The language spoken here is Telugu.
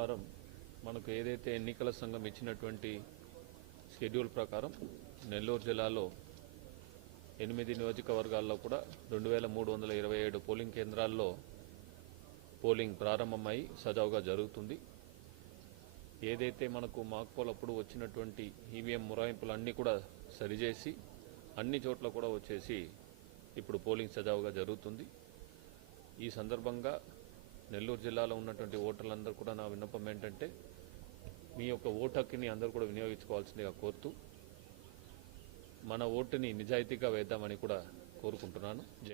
సోమవారం మనకు ఏదైతే ఎన్నికల సంఘం ఇచ్చినటువంటి షెడ్యూల్ ప్రకారం నెల్లూరు జిల్లాలో 8 నియోజకవర్గాల్లో కూడా 2327 పోలింగ్ కేంద్రాల్లో పోలింగ్ ప్రారంభమై సజావుగా జరుగుతుంది. ఏదైతే మనకు మాక్ పోల్ అప్పుడు వచ్చినటువంటి ఈవీఎం మురాయింపులన్నీ కూడా సరిచేసి అన్ని చోట్ల కూడా వచ్చేసి ఇప్పుడు పోలింగ్ సజావుగా జరుగుతుంది. ఈ సందర్భంగా నెల్లూరు జిల్లాలో ఉన్నటువంటి ఓటర్లందరూ కూడా నా విన్నపం ఏంటంటే మీ యొక్క ఓటు హక్కుని అందరూ కూడా వినియోగించుకోవాల్సిందిగా కోరుతూ మన ఓటుని నిజాయితీగా వేద్దామని కూడా కోరుకుంటున్నాను.